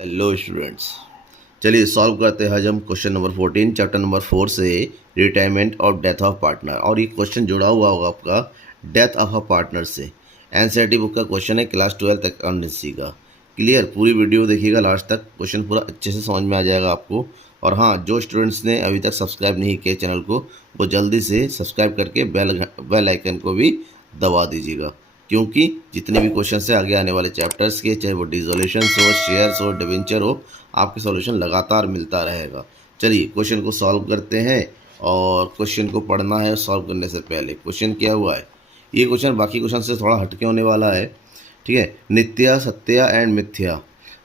Hello students, चलिए solve करते हैं आज हम क्वेश्चन नंबर 14 चैप्टर नंबर 4 से रिटायरमेंट और डेथ ऑफ पार्टनर। और ये क्वेश्चन जुड़ा हुआ होगा आपका डेथ ऑफ अ पार्टनर से। एनसीईआरटी बुक का क्वेश्चन है, क्लास 12 अकाउंटेंसी का। क्लियर, पूरी वीडियो देखिएगा लास्ट तक, क्वेश्चन पूरा अच्छे से समझ में आ जाएगा आपको। और हाँ, जो स्टूडेंट्स ने अभी तक सब्सक्राइब नहीं किया चैनल को, वो जल्दी से सब्सक्राइब करके बेल आइकन को भी दबा दीजिएगा, क्योंकि जितने भी क्वेश्चन है आगे आने वाले चैप्टर्स के, चाहे वो डिसोल्यूशन हो, शेयर्स हो, डिवेंचर हो, आपके सॉल्यूशन लगातार मिलता रहेगा। चलिए क्वेश्चन को सॉल्व करते हैं। और क्वेश्चन को पढ़ना है सॉल्व करने से पहले। क्वेश्चन क्या हुआ है, ये क्वेश्चन बाकी क्वेश्चन से थोड़ा हटके होने वाला है। ठीक है, नित्या, Satya and Mithya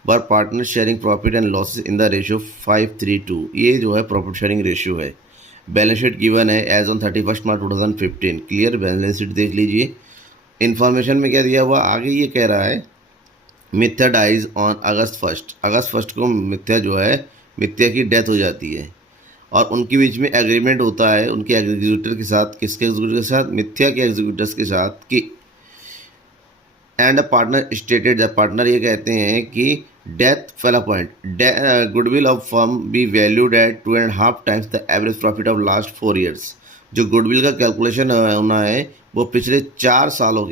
were partner sharing profit and losses in the ratio 5:3:2। ये जो है प्रॉफिट शेयरिंग रेशियो है। बैलेंस शीट गिवन है एज ऑन 31 मार्च 2015। क्लियर, बैलेंस शीट देख लीजिए। इन्फॉर्मेशन में क्या दिया हुआ, आगे ये कह रहा है मिथ्या डाइज ऑन अगस्त 1। अगस्त 1 को मिथ्या जो है, मिथ्या की डेथ हो जाती है। और उनके बीच में एग्रीमेंट होता है उनके एग्जीक्यूटर के साथ। किसके एग्जीक्यूटर के साथ? मिथ्या के एग्जीक्यूटर्स के साथ कि and a partner stated, the partner ये कहते हैं कि death fail point goodwill of firm B valued eight 2.5 times the average profit of last 4 years. जो गुडविल का कैलकुलेशन होना है वो पिछले 4 सालों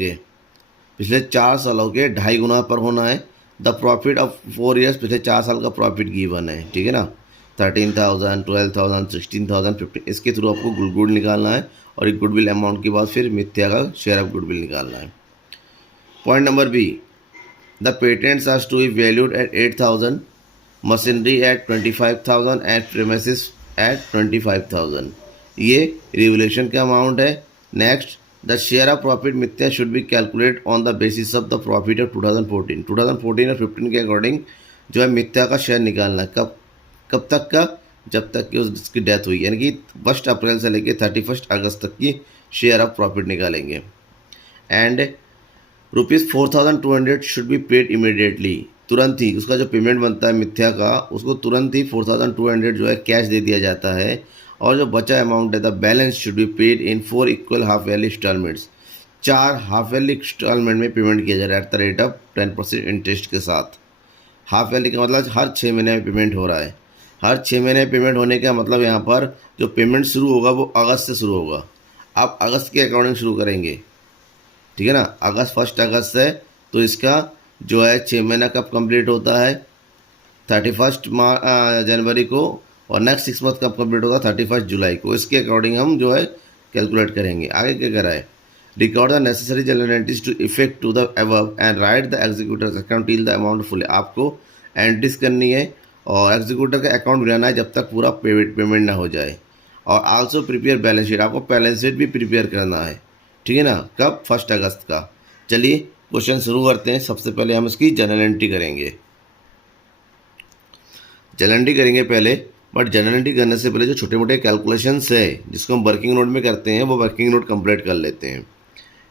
के 2.5 गुना पर होना है। द प्रॉफिट ऑफ 4 ईयर्स, पिछले 4 साल का प्रॉफिट गिवन है। ठीक है ना, 13,000, 12,000, 16,000, 15, इसके थ्रू आपको गुड निकालना है। और एक गुडविल अमाउंट के बाद फिर मिथ्या का शेयर ऑफ गुडविल निकालना है। Point number B, the patents are to be valued at 8,000, machinery at 25,000 and premises at 25,000। ये रिवोल्यूशन का अमाउंट है। Next, the share of profit Mithya should be calculate on the basis of the profit of 2014 और 15 के according जो है मिथ्या का share निकालना है। कब कब तक का? जब तक कि उसकी डेथ हुई, यानी कि 1 अप्रैल से लेकर 31 अगस्त तक की शेयर ऑफ प्रॉफिट निकालेंगे। And ₹4,200 should be paid immediately. तुरंत ही उसका जो पेमेंट बनता है मिथ्या का, उसको तुरंत ही 4,200 जो है कैश दे दिया जाता है। और जो बचा अमाउंट है, the balance should be paid in 4 equal half yearly instalments. 4 half yearly instalment में पेमेंट किया जा रहा है at the rate of 10% interest के साथ। हाफ ईयरली का मतलब हर 6 महीने में पेमेंट हो रहा है। हर 6 महीने में पेमेंट होने का मतलब यहाँ पर जो पेमेंट शुरू होगा वो अगस्त से शुरू होगा। आप अगस्त के अकॉर्डिंग शुरू करेंगे। ठीक है ना, अगस्त 1 अगस्त से, तो इसका जो है 6 महीना कब कंप्लीट होता है? 31 जनवरी को। और नेक्स्ट 6 मंथ कब कंप्लीट होगा? 31 जुलाई को। इसके अकॉर्डिंग हम जो है कैलकुलेट करेंगे। आगे क्या करा है, record the necessary journal entries to effect to the above and write the executors account till the amount full. आपको एंट्रीज करनी है और एग्जीक्यूटर का अकाउंट बनाना है जब तक पूरा पेमेंट ना हो जाए। और आल्सो प्रिपेयर बैलेंस शीट, आपको बैलेंस शीट भी प्रिपेयर करना है। ठीक है ना, कब? 1 अगस्त का। चलिए क्वेश्चन शुरू करते हैं। सबसे पहले हम इसकी जनरल एंट्री करेंगे। जनरल एंट्री करेंगे पहले, बट जनरल एंट्री करने से पहले जो छोटे मोटे कैलकुलेशंस है जिसको हम वर्किंग नोट में करते हैं, वो वर्किंग नोट कंप्लीट कर लेते हैं।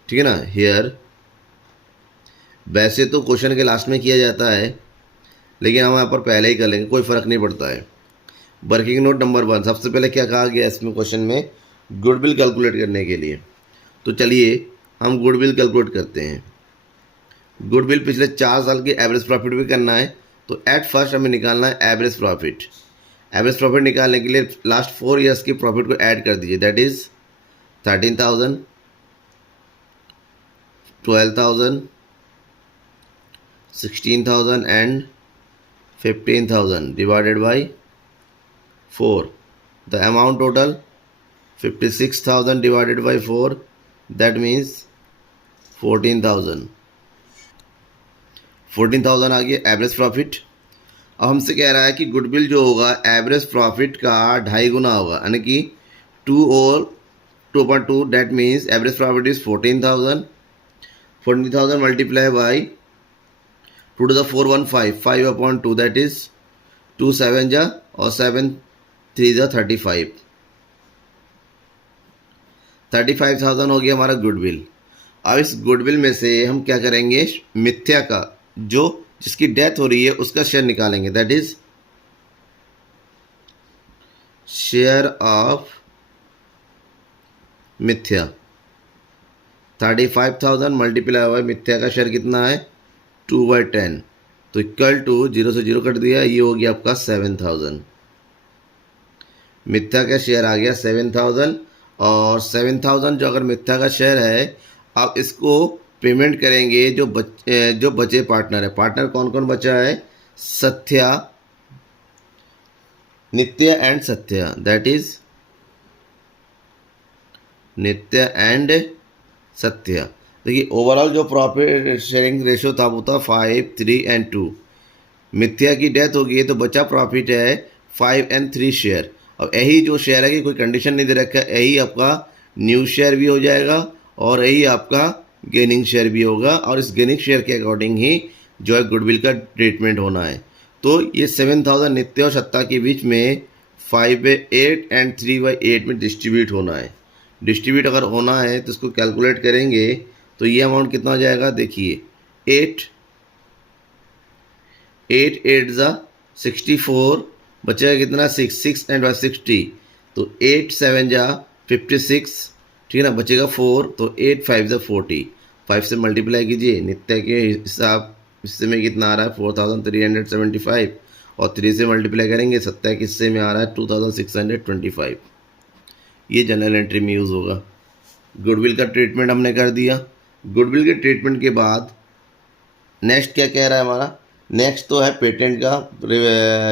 ठीक है ना, हियर वैसे तो क्वेश्चन के लास्ट में किया जाता है, लेकिन हम यहाँ पर पहले ही कर लेंगे, कोई फ़र्क नहीं पड़ता है। वर्किंग नोट नंबर 1, सबसे पहले क्या कहा गया इसमें क्वेश्चन में? गुडविल कैलकुलेट करने के लिए। तो चलिए हम गुडविल कैलकुलेट करते हैं। गुडविल पिछले 4 साल की एवरेज प्रॉफिट भी करना है। तो एट फर्स्ट हमें निकालना है एवरेज प्रॉफिट। एवरेज प्रॉफिट निकालने के लिए लास्ट 4 ईयर्स की प्रॉफिट को ऐड कर दीजिए। That is 13,000, 12,000, 16,000 and 15,000 divided by 4। The amount total 56,000 divided by 4, that means 14,000। 14,000 आ गया एवरेज प्रॉफिट। अब हमसे कह रहा है कि गुडविल जो होगा एवरेज प्रॉफिट का 2.5 गुना होगा, यानी कि 2 और 2.2, that means average profit is 14,000। 14,000 multiply by 2 to the 4 15, 5/2, that is 2 7 जा और 7 3 जा 35। 35,000 हो गया हमारा गुडविल। अब इस गुडविल में से हम क्या करेंगे, मिथ्या का जो जिसकी डेथ हो रही है उसका शेयर निकालेंगे। दैट इज शेयर ऑफ मिथ्या। 35,000 मल्टीप्लाई बाई मिथ्या का शेयर कितना है? 2/10। तो इक्वल टू 0 से 0 कट दिया, ये हो गया आपका 7000। मिथ्या का शेयर आ गया 7000, और 7000 जो अगर मिथ्या का शेयर है, आप इसको पेमेंट करेंगे जो बचे पार्टनर है। पार्टनर कौन कौन बचा है? सत्या, नित्य एंड सत्या, दैट इज नित्य एंड सत्या। देखिए ओवरऑल जो प्रॉफिट शेयरिंग रेशियो था वो था 5, 3 एंड 2। मिथ्या की डेथ हो गई है तो बचा प्रॉफिट है 5 एंड 3 शेयर। अब यही जो शेयर है कि कोई कंडीशन नहीं दे रखा है, यही आपका न्यू शेयर भी हो जाएगा और यही आपका गेनिंग शेयर भी होगा, और इस गेनिंग शेयर के अकॉर्डिंग ही जो है गुडविल का ट्रीटमेंट होना है। तो ये 7000 नित्य और सत्ता के बीच में 5/8 एंड 3/8 में डिस्ट्रीब्यूट होना है। डिस्ट्रीब्यूट अगर होना है तो इसको कैलकुलेट करेंगे तो ये अमाउंट कितना हो जाएगा? देखिए 8 8 ज़ा 64, बचेगा कितना? 6 6 एंड 60, तो 8 7 ज़ा 56, ठीक है ना, बचेगा 4, तो 8 5 ज़ा 40। 5 से मल्टीप्लाई कीजिए, नित्य के हिसाब हिस्से में कितना आ रहा है? 4375, और 3 से मल्टीप्लाई करेंगे, सत्या के हिस्से में आ रहा है 2625। ये जनरल एंट्री में यूज़ होगा। गुडविल का ट्रीटमेंट हमने कर दिया। गुडविल के ट्रीटमेंट के बाद नेक्स्ट क्या कह रहा है हमारा? नेक्स्ट तो है पेटेंट का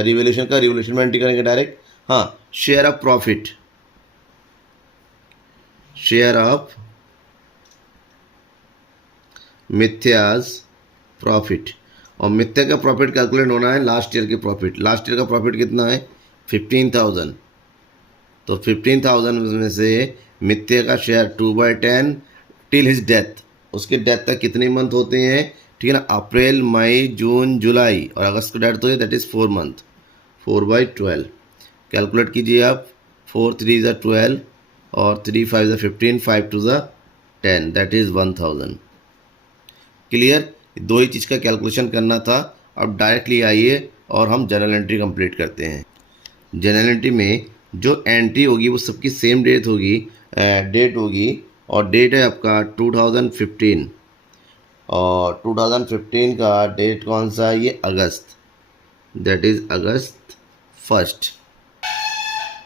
रिवोल्यूशन का। रिवोल्यूशन में एंट्री करेंगे डायरेक्ट। हाँ, share of profit, share of Mithya's profit, और मिथ्या का प्रॉफिट कैलकुलेट होना है लास्ट ईयर के प्रॉफिट। लास्ट ईयर का प्रॉफिट कितना है? 15000। तो 15000 में से मिथ्या का शेयर 2/10 टिल हिज डेथ। उसके डेथ तक कितने मंथ होते हैं? ठीक है ना, अप्रैल, मई, जून, जुलाई और अगस्त को डेथ होती है, दैट इज़ 4 मंथ। 4/12 कैलकुलेट कीजिए आप। 4 3 ज़ा 12 और 3 5 ज़ा 15, 5 2 ज़ा 10, दैट इज़ 1000। क्लियर? दो ही चीज़ का कैलकुलेशन करना था। अब डायरेक्टली आइए और हम जनरल एंट्री कंप्लीट करते हैं। जनरल एंट्री में जो एंट्री होगी वो सबकी सेम डेट होगी, और डेट है आपका 2015, और 2015 का डेट कौन सा है? ये अगस्त, दैट इज़ अगस्त 1।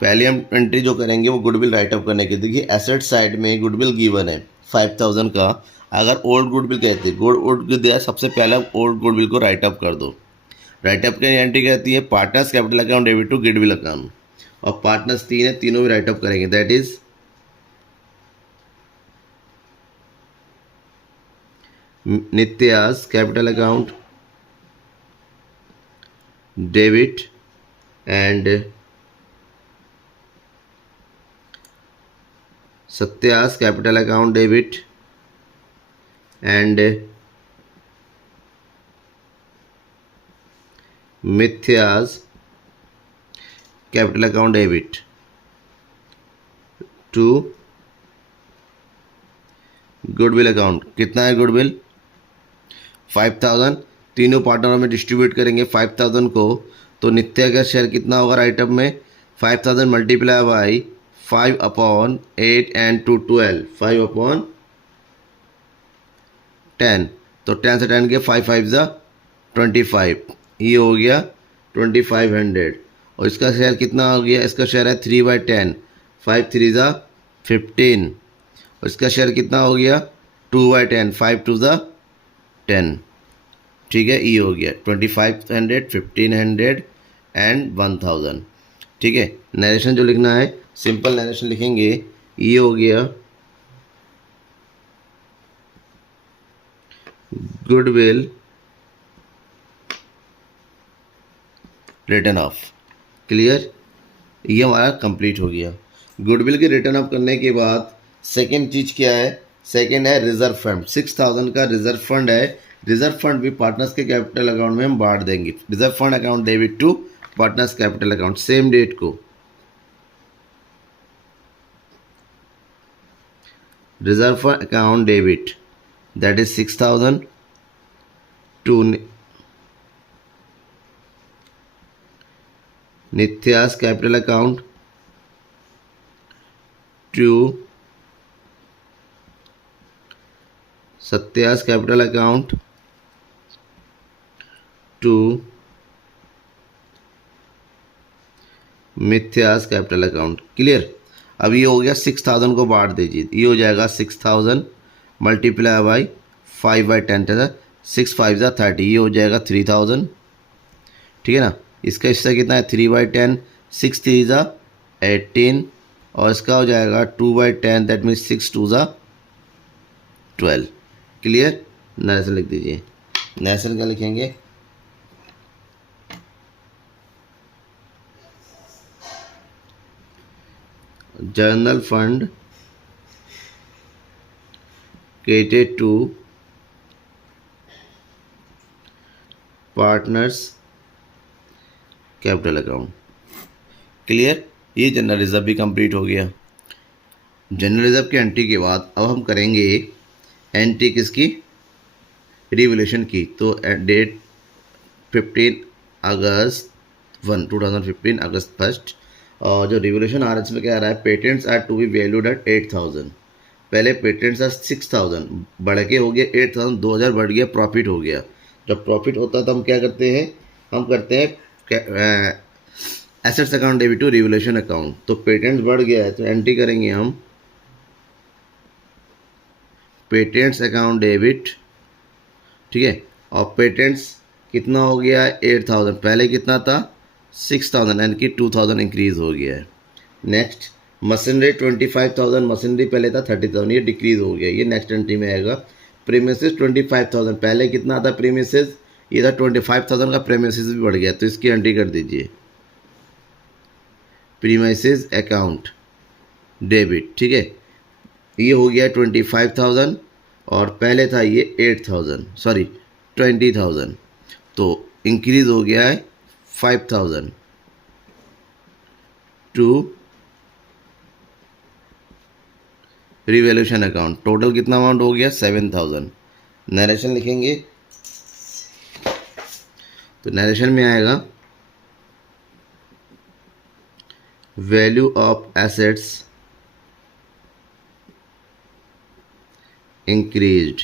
पहले हम एंट्री जो करेंगे वो गुडविल राइटअप करने की। देखिए एसेट साइड में गुडविल गिवन है 5000 का। अगर ओल्ड गुडविल कहते हैं, गुडविल दिया, सबसे पहले ओल्ड गुडविल को राइटअप कर दो। राइटअप की एंट्री कहती है partners capital account debit to goodwill account, और पार्टनर्स 3 है, तीनों भी राइटअप करेंगे, that is Nitya's capital account debit and Satya's capital account debit and Mithya's capital account debit to goodwill account. कितना है गुडविल? 5000। तीनों पार्टनरों में डिस्ट्रीब्यूट करेंगे 5000 को, तो नित्या का शेयर कितना होगा राइटअप में? 5000 मल्टीप्लाई बाई 5/8 एंड 2 12, 5/10, तो 10 से 10 के 5 5 ज़ा 25, ये हो गया 2500। और इसका शेयर कितना हो गया? इसका शेयर है 3/10, 5 3 ज़ा 15, और इसका शेयर कितना हो गया? 2/10, 5 2 ज़ा 10, ठीक है, ये हो गया 2500, 1500 एंड 1000। ठीक है, नरेशन जो लिखना है सिंपल नरेशन लिखेंगे, ये हो गया गुडविल रिटर्न ऑफ। क्लियर? ये हमारा कंप्लीट हो गया। गुडविल के रिटर्न ऑफ करने के बाद सेकेंड चीज़ क्या है? सेकेंड है रिजर्व फंड। 6000 का रिजर्व फंड है। रिजर्व फंड भी पार्टनर्स के कैपिटल अकाउंट में हम बांट देंगे। Reserve fund account debit to partners capital account, same date को। Reserve fund account debit, that is 6000 to Nitya's capital account to Satya's capital account to Mithya's capital account. Clear. अब ये हो गया 6000 को बांट दीजिए, ये हो जाएगा 6000 मल्टीप्लाई बाई 5/10 था, 6×5 = 30, ये हो जाएगा 3000। ठीक है ना। इसका हिस्सा कितना है 3/10, 6×3 = 18 और इसका हो जाएगा 2/10, दैट मीन्स 6×2 = 12। क्लियर। नरेशन लिख दीजिए। नरेशन क्या लिखेंगे, general fund credited to partners capital account. Clear. ये जनरल रिजर्व भी कंप्लीट हो गया। जनरल रिजर्व की एंट्री के बाद अब हम करेंगे एंट्री किसकी, रिवोल्यूशन की। तो डेट 15 अगस्त 2015 अगस्त 1 और जो रिवोल्यूशन आ रहा है इसमें क्या आ रहा है, patents are to be valued at 8000। पहले पेटेंट्स आर 6000, बढ़ के हो गया 8000, 2000 बढ़ गया, प्रॉफिट हो गया। जब प्रॉफिट होता है तो हम क्या करते हैं, हम करते हैं assets account debit to revolution account. तो पेटेंट्स बढ़ गया है तो एंट्री करेंगे हम पेटेंट्स अकाउंट डेबिट। ठीक है। और पेटेंट्स कितना हो गया है 8000, पहले कितना था 6000, यानी कि 2000 इंक्रीज हो गया है। नेक्स्ट मशीनरी 25000, मशीनरी पहले था 30000, ये डिक्रीज हो गया, ये नेक्स्ट एंट्री में आएगा। प्रीमिसेस 25000, पहले कितना था प्रीमिसेस, ये था 25000 का, प्रीमिसेस भी बढ़ गया तो इसकी एंट्री कर दीजिए प्रीमिसेस अकाउंट डेबिट। ठीक है। ये हो गया 25000 और पहले था ये 8000, सॉरी 20000, तो इंक्रीज हो गया है 5000 टू रिवैल्यूएशन अकाउंट। टोटल कितना अमाउंट हो गया 7000। नरेशन लिखेंगे तो नरेशन में आएगा वैल्यू ऑफ एसेट्स इंक्रीज्ड।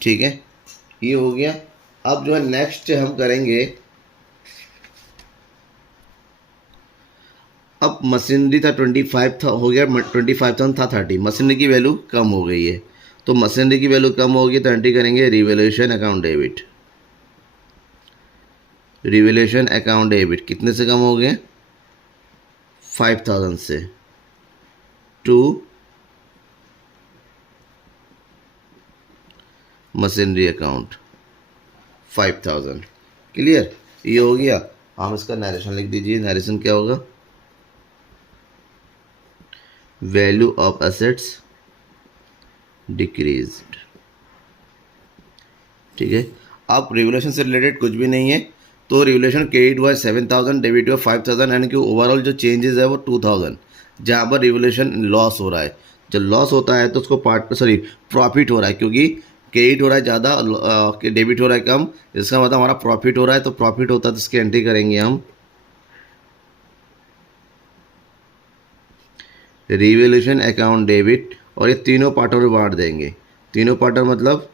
ठीक है, ये हो गया। अब जो है नेक्स्ट हम करेंगे, अब मशीनरी था 25 था, हो गया 25,000 था 30, मशीनरी की वैल्यू कम हो गई है, तो मशीनरी की वैल्यू कम होगी तो एंट्री करेंगे revaluation account debit. Revaluation account debit कितने से कम हो गए 5000 से टू मशीनरी अकाउंट 5000। क्लियर, ये हो गया। हम इसका नरेशन लिख दीजिए। नरेशन क्या होगा, वैल्यू ऑफ एसेट्स डिक्रीज्ड। ठीक है। अब रिवैल्यूएशन से रिलेटेड कुछ भी नहीं है, तो रिवैल्यूएशन क्रेडिट हुआ 7000, डेबिट हुआ 5000, यानी कि ओवरऑल जो चेंजेस है वो 2000। जहाँ पर रिवैल्यूएशन लॉस हो रहा है, जब लॉस होता है तो उसको प्रॉफिट हो रहा है, क्योंकि क्रेडिट हो रहा है ज़्यादा, डेबिट हो रहा है कम, इसका मतलब हमारा प्रॉफिट हो रहा है। तो प्रॉफिट होता है तो इसकी एंट्री करेंगे हम रिवैल्यूएशन अकाउंट डेबिट, और ये तीनों पार्टों में बांट देंगे। तीनों पार्टर मतलब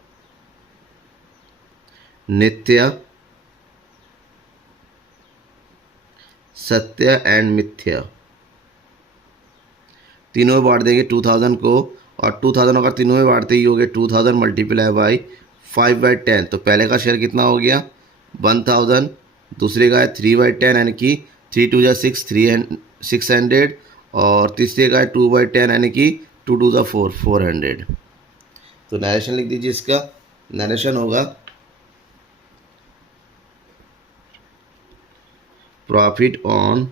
नित्य, सत्य एंड मिथ्या, तीनों में बांट देंगे 2000 को। और 2000 अगर तीनों में बांटते ही हो गए 2000 मल्टीप्लाई बाई 5/10, तो पहले का शेयर कितना हो गया 1000, दूसरे का है 3/10 यानी कि 3 × 2 = 6, 600, और तीसरे का है 2/10 यानी कि 2 × 2 = 4, 400। तो नरेशन लिख दीजिए। इसका नरेशन होगा profit on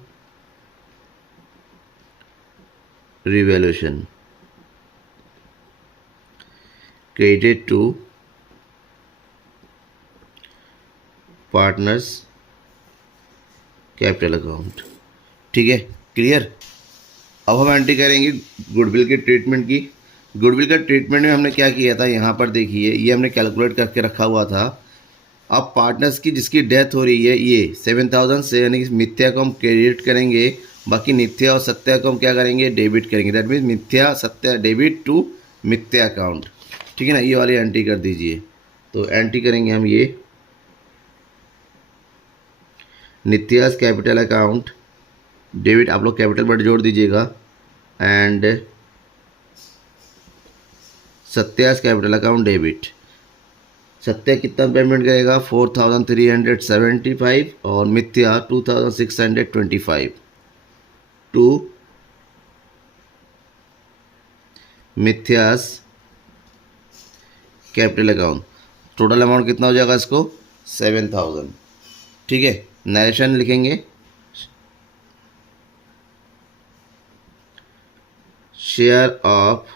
revaluation credited to partners capital account. ठीक है, क्लियर। अब हम एंट्री करेंगे गुडविल के ट्रीटमेंट की। गुडविल का ट्रीटमेंट में हमने क्या किया था, यहाँ पर देखिए, ये हमने कैलकुलेट करके रखा हुआ था। अब पार्टनर्स की जिसकी डेथ हो रही है, ये 7000 से, यानी कि मिथ्या को हम क्रेडिट करेंगे, बाकी नित्या और सत्या को हम क्या करेंगे डेबिट करेंगे। दैट मीन्स मिथ्या सत्या डेबिट टू मिथ्या अकाउंट। ठीक है ना, ये वाली एंट्री कर दीजिए। तो एंट्री करेंगे हम ये नित्यास कैपिटल अकाउंट डेबिट, आप लोग कैपिटल वर्ड जोड़ दीजिएगा, and Satya's capital account debit. Satya कितना पेमेंट करेगा 4375 और Mithya 2625 to Mithya's capital account. Total amount कितना हो जाएगा इसको 7000। ठीक है, नरेशन लिखेंगे, share of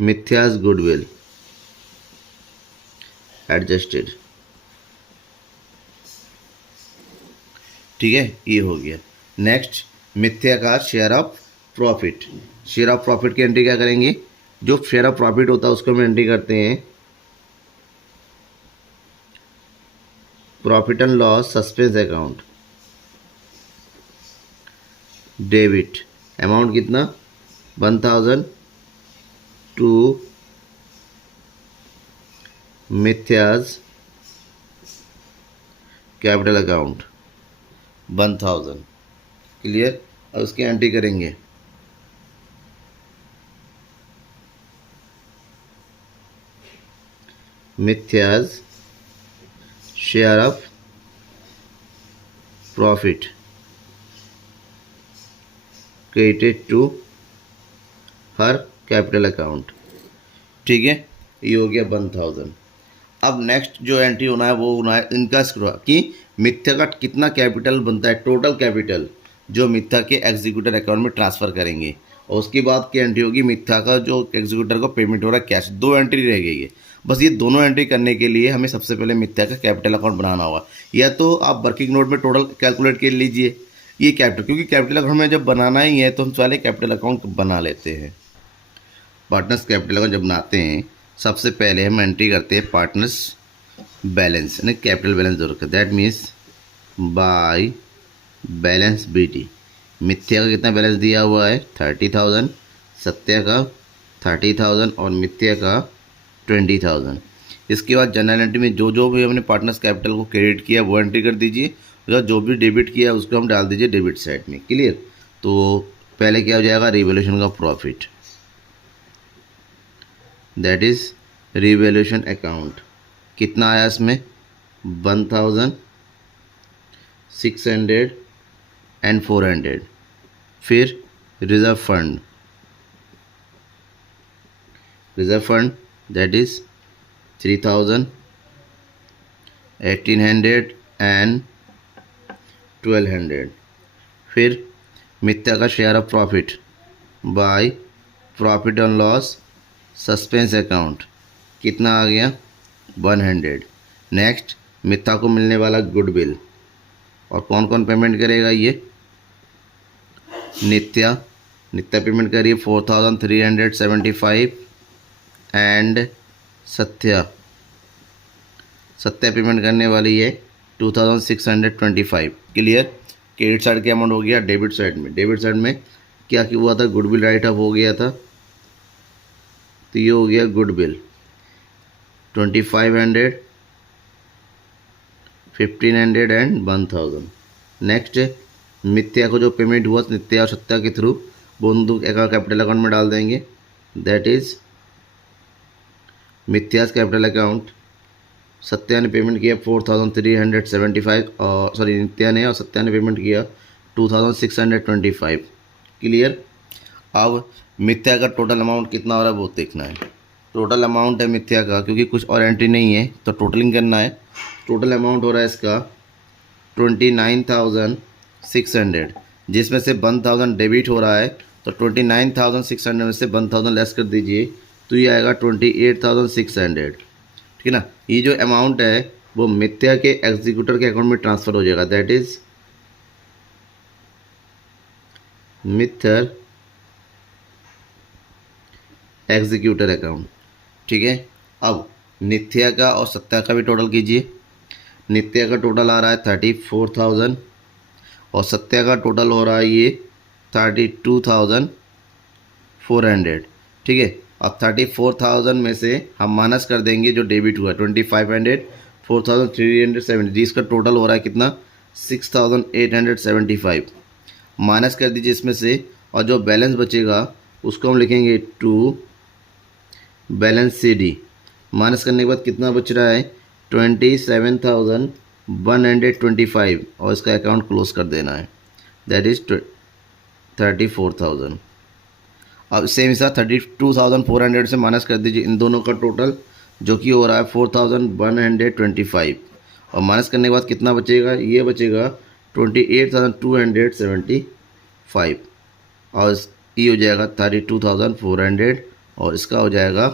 Mithya's goodwill adjusted. ठीक है, ये हो गया। नेक्स्ट मिथ्या का share of profit. Share of profit की एंट्री क्या करेंगे, जो शेयर ऑफ प्रॉफिट होता है उसको हम एंट्री करते हैं profit and loss suspense account debit. Amount कितना 1000 to Mithya's capital account 1000। Clear. अब उसकी एंट्री करेंगे Mithya's share of profit credited to her capital account. ठीक है, ये हो गया 1000। अब नेक्स्ट जो एंट्री होना है वो होना है इनका कि मिथ्या का कितना कैपिटल बनता है, टोटल कैपिटल जो मिथ्या के एग्जीक्यूटर अकाउंट में ट्रांसफ़र करेंगे, और उसके बाद की एंट्री होगी मिथ्या का जो एग्जीक्यूटर को पेमेंट हो रहा है कैश। दो एंट्री रह गई है बस। ये दोनों एंट्री करने के लिए हमें सबसे पहले मिथ्या का कैपिटल अकाउंट बनाना होगा, या तो आप वर्किंग नोट में टोटल कैलकुलेट कर लीजिए ये कैपिटल, क्योंकि कैपिटल अकाउंट में जब बनाना ही है तो हम पहले कैपिटल अकाउंट बना लेते हैं। पार्टनर्स कैपिटल अकाउंट जब बनाते हैं सबसे पहले हम एंट्री करते हैं पार्टनर्स बैलेंस, यानी कैपिटल बैलेंस जरूर करते हैं। That means by balance BT। मिथ्या का कितना बैलेंस दिया हुआ है 30,000, सत्या का 30,000 और मिथ्या का 20,000। इसके बाद जनरल एंट्री में जो जो भी हमने पार्टनर्स कैपिटल को क्रेडिट किया वो एंट्री कर दीजिए, और जो भी डेबिट किया उसको हम डाल दीजिए डेबिट साइड में। क्लियर। तो पहले क्या हो जाएगा रिवैल्यूएशन का profit, that is revaluation account. कितना आया इसमें 1600 एंड 400। फिर reserve fund that is 3000, 1800 and 1200। फिर मिथ्या का share of profit by profit and loss suspense account कितना आ गया 100। नेक्स्ट मिथ्या को मिलने वाला गुडविल, और कौन कौन पेमेंट करेगा ये नित्या पेमेंट करिए 4375 एंड सत्या पेमेंट करने वाली है 2625। क्लियर। क्रेडिट साइड क्या अमाउंट हो गया डेबिट साइड में क्या हुआ था गुडविल राइट ऑफ हो गया था, तो ये हो गया गुडविल 2500, 1500 एंड 1000। नेक्स्ट मिथ्या को जो पेमेंट हुआ नित्या और सत्या के थ्रू वो उन कैपिटल अकाउंट में डाल देंगे, that is Mithya's capital account. Satya ने पेमेंट किया 4375 और सॉरी नित्या ने और सत्या ने पेमेंट किया 2625। क्लियर। अब मिथ्या का टोटल अमाउंट कितना हो रहा है वो देखना है। टोटल अमाउंट है मिथ्या का, क्योंकि कुछ और एंट्री नहीं है तो टोटलिंग करना है। टोटल अमाउंट हो रहा है इसका 29,600, जिसमें से 1000 डेबिट हो रहा है, तो 29,600 में से 1000 लेस कर दीजिए तो ये आएगा 28,600। ठीक है ना। ये जो अमाउंट है वो मिथ्या के एग्जीक्यूटर के अकाउंट में ट्रांसफ़र हो जाएगा, दैट इज़ मिथ्या एग्जीक्यूटर अकाउंट। ठीक है। अब नित्या का और सत्या का भी टोटल कीजिए। नित्या का टोटल आ रहा है 34,000 और सत्या का टोटल हो रहा है ये 32,400। ठीक है। अब 34,000 में से हम माइनस कर देंगे जो डेबिट हुआ 2500, 4,370, जिसका टोटल हो रहा है कितना 6875 माइनस कर दीजिए इसमें से, और जो बैलेंस बचेगा उसको हम लिखेंगे to balance C D. Minus करने के बाद कितना बच रहा है 27,125, और इसका अकाउंट क्लोज कर देना है, दैट इज़ 34,000। अब सेम हिसाब 32,400 से माइनस कर दीजिए इन दोनों का टोटल, जो कि हो रहा है 4,125, और माइनस करने के बाद कितना बचेगा, ये बचेगा 28,275, और ये हो जाएगा 32,400, और इसका हो जाएगा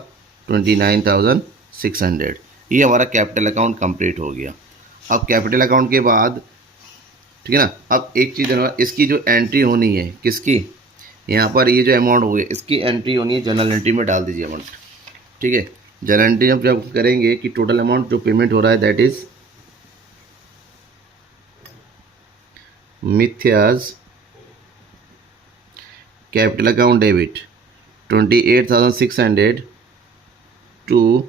29,600। ये हमारा कैपिटल अकाउंट कंप्लीट हो गया। अब कैपिटल अकाउंट के बाद, ठीक है ना, अब एक चीज़ है, इसकी जो एंट्री होनी है, किसकी, यहाँ पर ये जो अमाउंट हो गया इसकी एंट्री होनी है जर्नल एंट्री में डाल दीजिए अमाउंट, ठीक है। जर्नल एंट्री जब करेंगे कि टोटल अमाउंट जो पेमेंट हो रहा है that is Mithya's capital account debit 28,600 to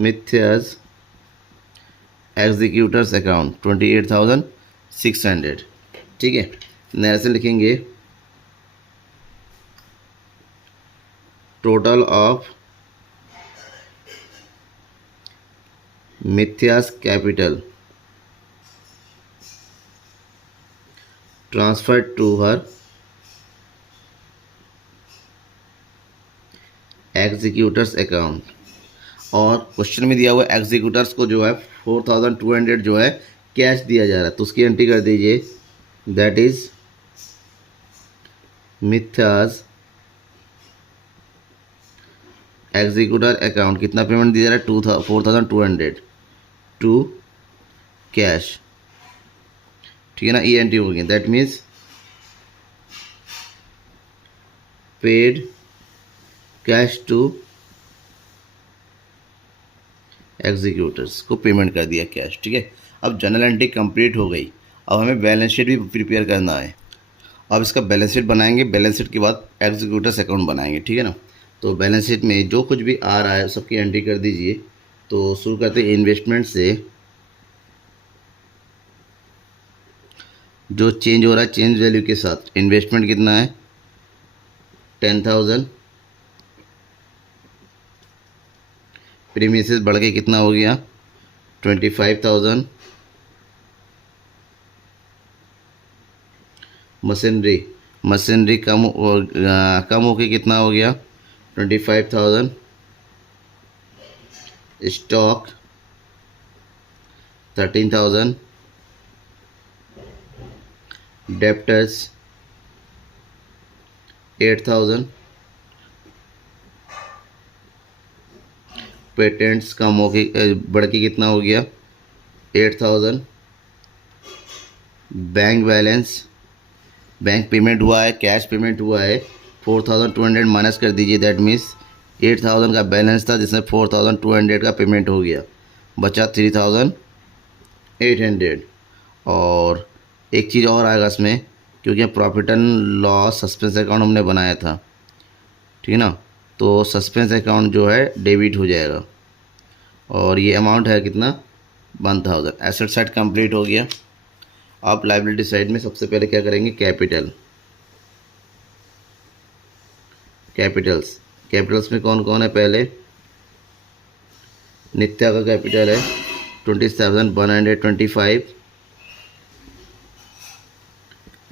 Mithya's executors account 28,600, ठीक है। नया से लिखेंगे total of Mithya's capital transferred to her executors account, और क्वेश्चन में दिया हुआ एग्जीक्यूटर्स को जो है 4,200 जो है कैश दिया जा रहा है, तो उसकी एंट्री कर दीजिए, दैट इज मिथ्यास एग्जीक्यूटर अकाउंट, कितना पेमेंट दिया जा रहा है 4,200 टू कैश, ठीक है ना। ई एंट्री होगी, that means paid cash to executors को पेमेंट कर दिया कैश, ठीक है। अब जर्नल एंट्री कंप्लीट हो गई। अब हमें बैलेंस शीट भी प्रिपेयर करना है। अब इसका बैलेंस शीट बनाएंगे, बैलेंस शीट के बाद एग्जीक्यूटर्स अकाउंट बनाएंगे, ठीक है ना। तो बैलेंस शीट में जो कुछ भी आ रहा है सबकी एंट्री कर दीजिए। तो शुरू करते हैं इन्वेस्टमेंट से। जो चेंज हो रहा है चेंज वैल्यू के साथ, इन्वेस्टमेंट कितना है 10,000, प्रीमिसेस बढ़ के कितना हो गया 25,000, मशीनरी कम होके कितना हो गया 25,000, स्टॉक 13,000, डेप्टर्स 8,000, पेटेंट्स कम होके बढ़ के कितना हो गया 8,000, बैंक बैलेंस, बैंक पेमेंट हुआ है, कैश पेमेंट हुआ है 4,200 माइनस कर दीजिए, दैट मीन्स 8,000 का बैलेंस था जिसमें 4,200 का पेमेंट हो गया, बचा 3,800। और एक चीज़ और आएगा इसमें, क्योंकि profit and loss suspense account हमने बनाया था, ठीक है ना, तो सस्पेंस अकाउंट जो है डेबिट हो जाएगा, और ये अमाउंट है कितना 1,000। एसेट साइड कंप्लीट हो गया। आप लायबिलिटी साइड में सबसे पहले क्या करेंगे, कैपिटल्स में कौन कौन है, पहले नित्या का कैपिटल है 27,125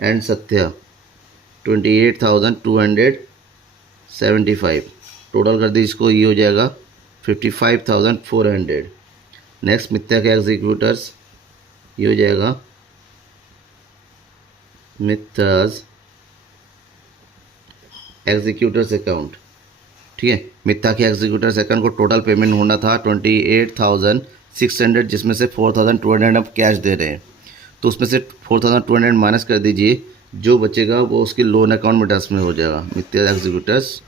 एंड सत्या 28,275, टोटल कर दी इसको, ये हो जाएगा 55,400। नेक्स्ट मिथ्या के एग्जीक्यूटर्स, ये हो जाएगा मिथ्याज एग्जीक्यूटर्स अकाउंट, ठीक है। मिथ्या के एग्जीक्यूटर्स अकाउंट को टोटल पेमेंट होना था 28,600, जिसमें से 4,200 अब कैश दे रहे हैं, तो उसमें से 4,200 माइनस कर दीजिए, जो बचेगा वो उसके लोन अकाउंट में ट्रांसफर हो जाएगा, मिथ्या एग्जीक्यूटर्स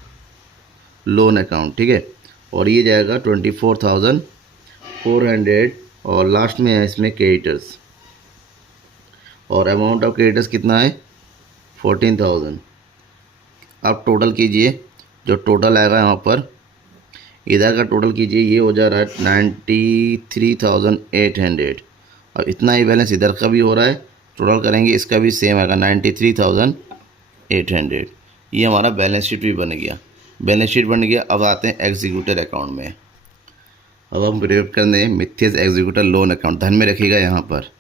लोन अकाउंट, ठीक है। और ये जाएगा 24,400, और लास्ट में है इसमें क्रेडिटर्स, और अमाउंट ऑफ क्रेडिटर्स कितना है 14,000। आप टोटल कीजिए, जो टोटल आएगा यहाँ पर इधर का टोटल कीजिए, ये हो जा रहा है 93,800 और इतना ही बैलेंस इधर का भी हो रहा है। टोटल करेंगे इसका भी सेम आएगा 93,800। ये हमारा बैलेंस शीट भी बन गया। बैलेंस शीट बन गया। अब आते हैं एग्जीक्यूटर अकाउंट में। अब हम प्रयोग करने हैं मिथ्यस एग्जीक्यूटर लोन अकाउंट। ध्यान में रखिएगा यहाँ पर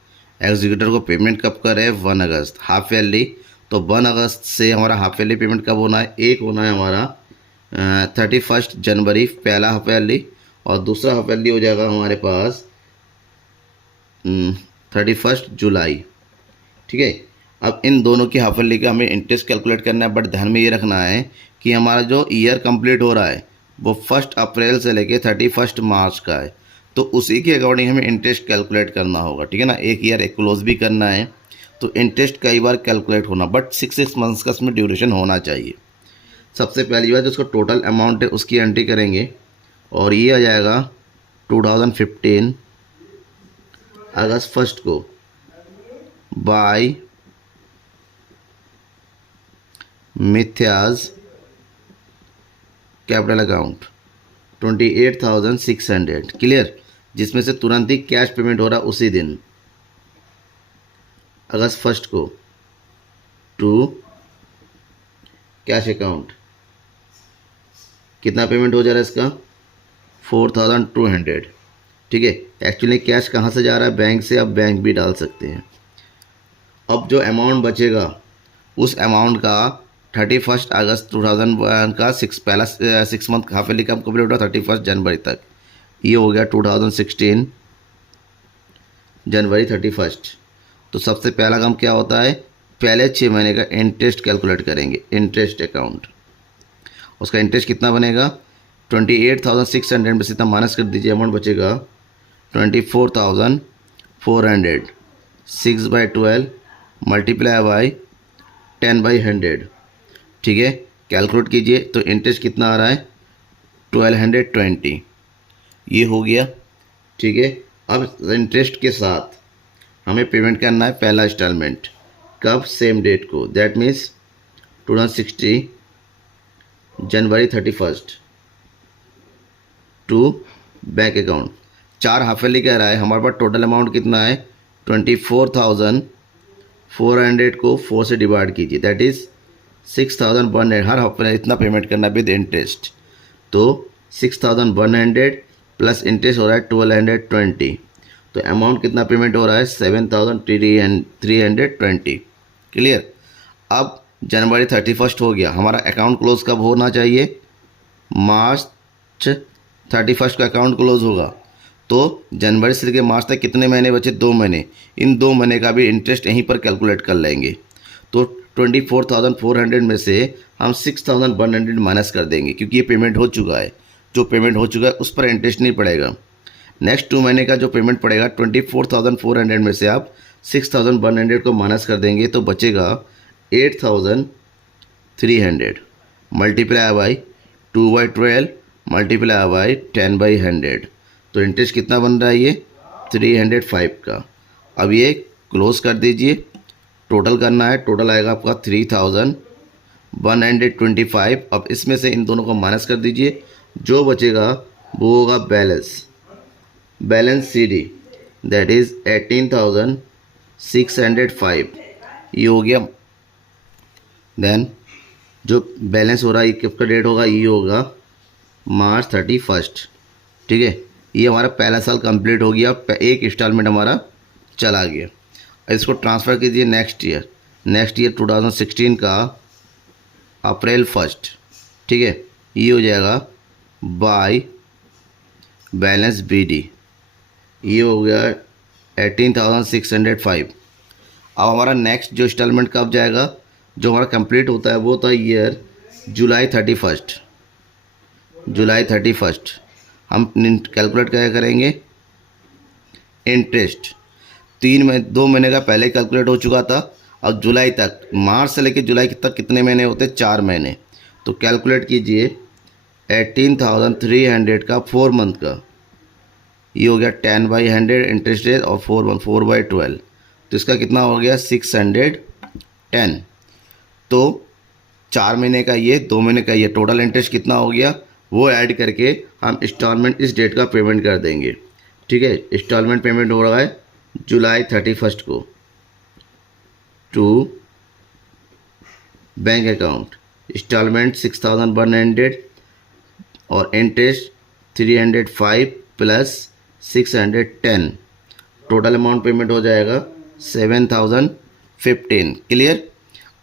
एग्जीक्यूटर को पेमेंट कब कर रहे हैं, 1 अगस्त, हाफ ईयरली। तो 1 अगस्त से हमारा हाफ ईयरली पेमेंट कब होना है, एक होना है हमारा 31 जनवरी, पहला हाफ ईयरली, और दूसरा हाफ ईयरली हो जाएगा हमारे पास 31 जुलाई। ठीक है। अब इन दोनों की हाफ ईयरली का हमें इंटरेस्ट कैलकुलेट करना है, बट ध्यान में ये रखना है कि हमारा जो ईयर कंप्लीट हो रहा है वो 1 अप्रैल से लेके 31 मार्च का है। तो उसी के अकॉर्डिंग हमें इंटरेस्ट कैलकुलेट करना होगा। ठीक है ना, एक ईयर एक क्लोज भी करना है तो इंटरेस्ट कई बार कैलकुलेट होना, बट 6 मंथ्स का इसमें ड्यूरेशन होना चाहिए। सबसे पहली बात जो उसका टोटल अमाउंट है उसकी एंट्री करेंगे और ये आ जाएगा 2015 अगस्त 1 को बाय मिथ्याज कैपिटल अकाउंट 28,600। क्लियर, जिसमें से तुरंत ही कैश पेमेंट हो रहा उसी दिन अगस्त 1 को टू कैश अकाउंट। कितना पेमेंट हो जा रहा है इसका, 4,200। ठीक है। एक्चुअली कैश कहाँ से जा रहा है, बैंक से। आप बैंक भी डाल सकते हैं। अब जो अमाउंट बचेगा उस अमाउंट का 31 अगस्त 2001 का पहला 6 मंथ हाफ ईयरली का कंप्लीट हुआ 31 जनवरी तक। ये हो गया 2016 जनवरी 31। तो सबसे पहला काम क्या होता है, पहले 6 महीने का इंटरेस्ट कैलकुलेट करेंगे। इंटरेस्ट अकाउंट, उसका इंटरेस्ट कितना बनेगा, 28,600 में से इतना माइनस कर दीजिए, अमाउंट बचेगा 24,400। 6/12 मल्टीप्लाई बाई 10/100। ठीक है, कैलकुलेट कीजिए तो इंटरेस्ट कितना आ रहा है, 1220। ये हो गया। ठीक है। अब इंटरेस्ट के साथ हमें पेमेंट करना है पहला इंस्टॉलमेंट। कब, सेम डेट को, दैट मीन्स 2060 जनवरी 31 to bank account. 4 half yearly कह रहा है, हमारे पास टोटल अमाउंट कितना है 24,400 को 4 से डिवाइड कीजिए, दैट इज़ 6,100। हर हफ्ते इतना पेमेंट करना विद इंटरेस्ट। तो 6,100 प्लस इंटरेस्ट हो रहा है 1,220। तो अमाउंट कितना पेमेंट हो रहा है, 7,320। क्लियर। अब जनवरी 31 हो गया, हमारा अकाउंट क्लोज कब होना चाहिए, मार्च 31 का अकाउंट क्लोज होगा। तो जनवरी से लेकर मार्च तक कितने महीने बचे, 2 महीने। इन 2 महीने का भी इंटरेस्ट यहीं पर कैलकुलेट कर लेंगे। तो 24,400 में से हम 6,100 माइनस कर देंगे, क्योंकि ये पेमेंट हो चुका है। जो पेमेंट हो चुका है उस पर इंटरेस्ट नहीं पड़ेगा। नेक्स्ट 2 महीने का जो पेमेंट पड़ेगा 24,400 में से आप 6,100 को माइनस कर देंगे तो बचेगा 8,300 मल्टीप्लाई बाई 2/12 मल्टीप्लाई बाई 10/100। तो इंटरेस्ट कितना बन रहा है ये 305 का। अब ये क्लोज कर दीजिए, टोटल करना है। टोटल आएगा आपका 3,125। अब इसमें से इन दोनों को माइनस कर दीजिए, जो बचेगा वो होगा बैलेंस CD, दैट इज़ 18,605। ये हो गया। देन जो बैलेंस हो रहा है ये कब का डेट होगा, ये होगा मार्च 31। ठीक है। ये हमारा पहला साल कंप्लीट हो गया, एक इंस्टॉलमेंट हमारा चला गया। इसको ट्रांसफ़र कीजिए नेक्स्ट ईयर 2016 का अप्रैल 1। ठीक है। ये हो जाएगा बाय बैलेंस BD। ये हो गया 18,605। अब हमारा नेक्स्ट जो इंस्टॉलमेंट कब जाएगा, जो हमारा कंप्लीट होता है वो था ईयर जुलाई 31। हम कैलकुलेट क्या करेंगे, इंटरेस्ट 2 महीने का पहले कैलकुलेट हो चुका था। अब जुलाई तक, मार्च से लेकर जुलाई तक कितने महीने होते हैं, 4 महीने। तो कैलकुलेट कीजिए 18,300 का 4 मंथ का, ये हो गया 10/100 इंटरेस्ट रेट और 4/12। तो इसका कितना हो गया 610। तो 4 महीने का ये, 2 महीने का ये, टोटल इंटरेस्ट कितना हो गया वो ऐड करके हम इंस्टॉलमेंट इस डेट का पेमेंट कर देंगे। ठीक है, इंस्टॉलमेंट पेमेंट हो रहा है जुलाई 31 को टू बैंक अकाउंट। इंस्टॉलमेंट 6100 और interest 305 plus 610, total amount payment हो जाएगा 7015। क्लियर।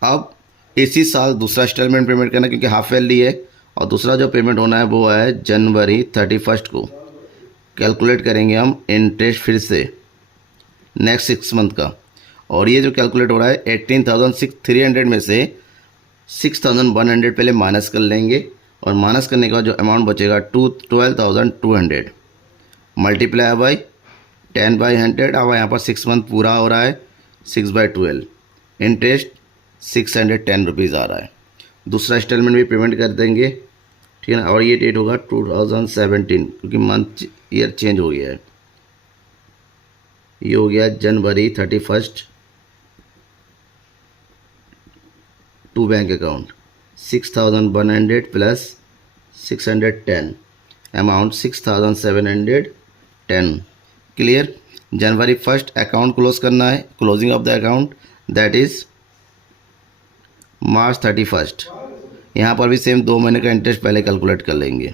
अब इसी साल दूसरा इंस्टॉलमेंट पेमेंट करना क्योंकि हाफ ईयरली है, और दूसरा जो पेमेंट होना है वो है जनवरी 31 को। कैलकुलेट करेंगे हम इंटरेस्ट फिर से नेक्स्ट 6 मंथ का, और ये जो कैलकुलेट हो रहा है 18,300 में से 6,100 पहले माइनस कर लेंगे, और माइनस करने के बाद जो अमाउंट बचेगा 12,200 मल्टीप्लाई बाई 10/100। अब यहाँ पर 6 मंथ पूरा हो रहा है, 6/12 इंटरेस्ट 610 रुपीज़ आ रहा है। दूसरा इंस्टॉलमेंट भी पेमेंट कर देंगे, ठीक है ना। और ये डेट होगा 2017 क्योंकि मंथ ईयर चेंज हो गया है। ये हो गया January 31 to bank account 6,100 plus 610 amount 6,710। Clear. January 1 account close करना है, closing of the account that is March 31। यहाँ पर भी सेम 2 महीने का इंटरेस्ट पहले कैलकुलेट कर लेंगे।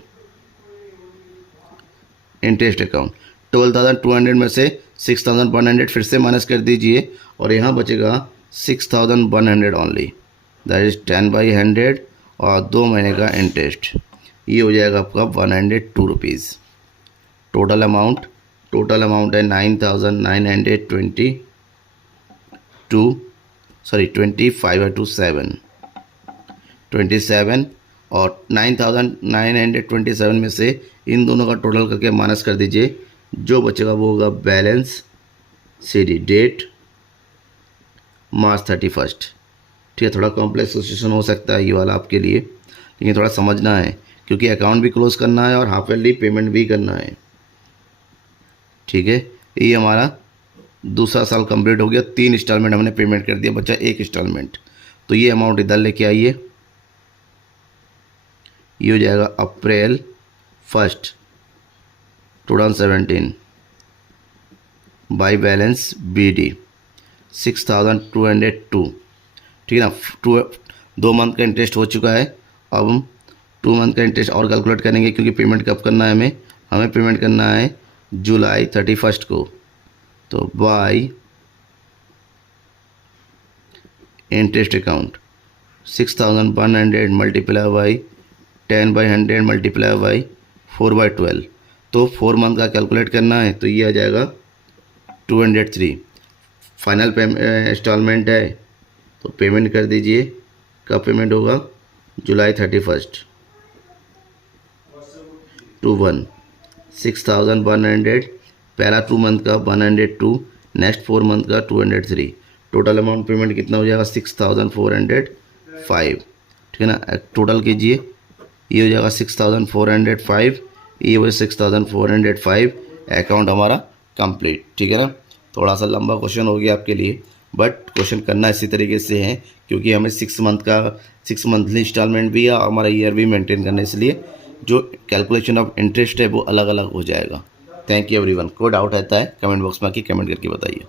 इंटरेस्ट अकाउंट 12,200 में से 6,100 फिर से माइनस कर दीजिए, और यहाँ बचेगा 6,100 ओनली, दैट इज 10/100 और 2 महीने का इंटरेस्ट। ये हो जाएगा आपका 102 रुपीज़। टोटल अमाउंट है 27 और 9,927 में से इन दोनों का टोटल करके माइनस कर दीजिए, जो बचेगा वो होगा बैलेंस सीडी डेट मार्च 31। ठीक है, थोड़ा कॉम्प्लेक्स सिचुएशन हो सकता है ये वाला आपके लिए, लेकिन थोड़ा समझना है क्योंकि अकाउंट भी क्लोज करना है और हाफ ईयरली पेमेंट भी करना है। ठीक है, ये हमारा दूसरा साल कंप्लीट हो गया। 3 इंस्टॉलमेंट हमने पेमेंट कर दिया, बच्चा 1 इंस्टॉलमेंट। तो ये अमाउंट इधर लेके आइए, ये हो जाएगा अप्रैल 1 2017 बाई बैलेंस BD 6,202। ठीक है ना। 2 मंथ का इंटरेस्ट हो चुका है। अब हम 2 मंथ का इंटरेस्ट और कैलकुलेट करेंगे क्योंकि पेमेंट कब करना है हमें पेमेंट करना है जुलाई 31 को। तो by interest account 6,100 multiply by 10/100 multiply by 4/12। तो 4 मंथ का कैलकुलेट करना है, तो ये आ जाएगा 203। फाइनल इंस्टॉलमेंट है, तो पेमेंट कर दीजिए। कब पेमेंट होगा? जुलाई 31 टू 1 6,100। पहला 2 मंथ का 102, नेक्स्ट 4 मंथ का 203। टोटल अमाउंट पेमेंट कितना हो जाएगा? 6,405। ठीक है ना। टोटल कीजिए, ये हो जाएगा 6,405, ये हो 6,405। अकाउंट हमारा कंप्लीट। ठीक है ना। थोड़ा सा लंबा क्वेश्चन हो गया आपके लिए, बट क्वेश्चन करना इसी तरीके से है क्योंकि हमें 6 मंथली इंस्टॉलमेंट भी है और हमारा ईयर भी मेंटेन करना है, इसलिए जो कैलकुलेशन ऑफ इंटरेस्ट है वो अलग अलग हो जाएगा। Thank you everyone. कोई डाउट रहता है कमेंट बॉक्स में आके कमेंट करके बताइए।